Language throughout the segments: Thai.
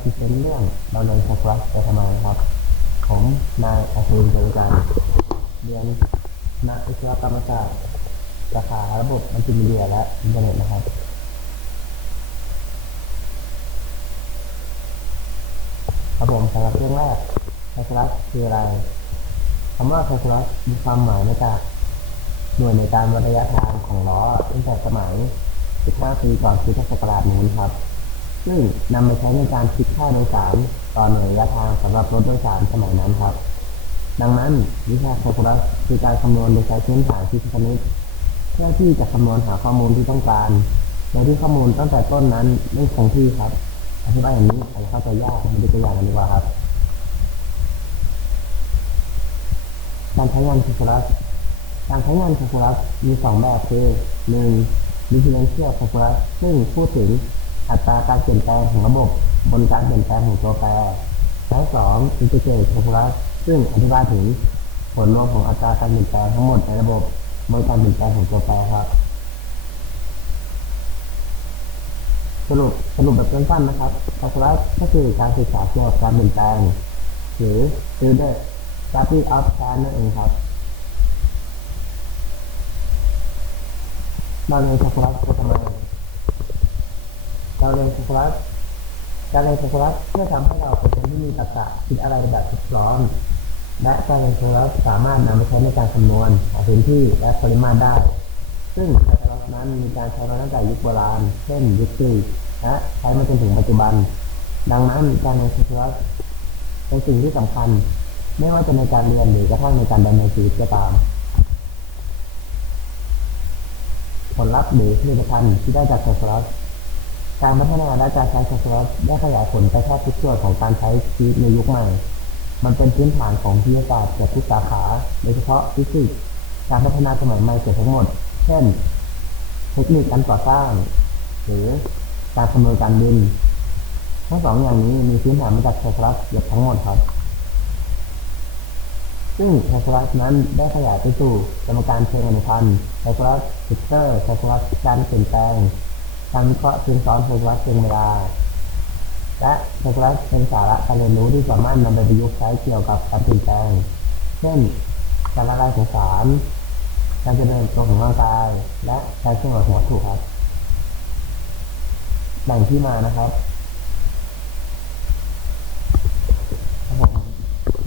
เป็นเรื่องเราเลยโฟกัสไปทำไมครับ ผมนายอาชีพบริการเรียนนักวิศวกรรมศาสตร์สาขาระบบมัลติมีเดียและอินเทอร์เน็ตนะครับครับผมสำหรับเรื่องแรกไคลัสคืออะไรคำว่าไคลัสมีความหมายมาจากหน่วยในการวัดระยะทางของล้อตั้งแต่สมัย 15 ปีก่อนคริสตศักราชนู้นครับ ซึ่งนำไปใช้ในการคิดค่าโดยสารต่อหน่วยระยะทางสำหรับรถโดยสารสมัยนั้นครับ ดังนั้นวิชาไคลคัสคือการคำนวณโดยใช้พื้นฐานฟิสิกส์คณิตเพื่อที่จะคำนวณหาข้อมูลที่ต้องการโดยที่ข้อมูลตั้งแต่ต้นนั้นไม่คงที่ครับอธิบายอย่างนี้อาจจะเข้าใจยากมาดูตัวอย่างกันดีกว่าครับ การใช้งานแคลคูลัสการใช้งานแคลคูลัสมีสองแบบคือหนึ่ง differential calculus ซึ่งพูดถึง อัตราการเปลี่ยนแปลงของระบบบนการเปลี่ยนแปลงของตัวแปรและสอง integrate calculus ซึ่งอธิบายถึงผลรวมของอัตราการเปลี่ยนแปลงทั้งหมดในระบบบนการเปลี่ยนแปลงของตัวแปรครับ สรุปสรุปแบบสั้นๆนะครับ calculus ก็คือการศึกษาเกี่ยวกับการเปลี่ยนแปลง หรือ study study of change นั่นเองครับเราเรียน calculus ไปทำไม เราเรียน calculus การเรียน calculus เพื่อทำให้เราเป็นคนที่มีตรรกะคิดอะไรแบบซับซ้อนและการเรียน calculus สามารถนำไปใช้ในการคำนวณพื้นที่และปริมาตรได้ ซึ่ง calculus นั้นมีการใช้มาตั้งแต่ยุคโบราณ เช่นยุคกรีกและใช้มาจนถึงปัจจุบัน ดังนั้นการเรียน calculus เป็นสิ่งที่สำคัญ ไม่ว่าจะในการเรียนหรือกระทั่งในการดำเนินชีวิตก็ตามผลลัพธ์หรือผลิตภัณฑ์ที่ได้จากแคลคูลัส การพัฒนาและการใช้แคลคูลัสได้ขยายผลไปแทบทุกส่วนของการใช้ชีวิตในยุคใหม่ มันเป็นพื้นฐานของวิทยาศาสตร์เกือบทุกสาขา โดยเฉพาะฟิสิกส์ การพัฒนาสมัยใหม่เกือบทั้งหมด เช่น เทคนิคการก่อสร้าง หรือการคำนวณการบิน ทั้งสองอย่างนี้มีพื้นฐานมาจากแคลคูลัสเกือบทั้งหมดครับ ซึ่งแคลคูลัสนั้นได้ขยายไปสู่สมการเชิงอนุพันธ์แคลคูลัสเวกเตอร์แคลคูลัสการเปลี่ยนแปลง การวิเคราะห์เชิงซ้อนแคลคูลัสเชิงเวลา และแคลคูลัสเป็นสาระการเรียนรู้ที่สามารถนำไปประยุกต์ใช้เกี่ยวกับการเปลี่ยนแปลงเช่น การละลายของสาร การเจริญเติบโตของร่างกาย และการเคลื่อนไหวของวัตถุครับแหล่งที่มานะครับครับผม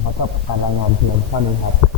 ขอจบการรายงานเพียงเท่านี้ครับ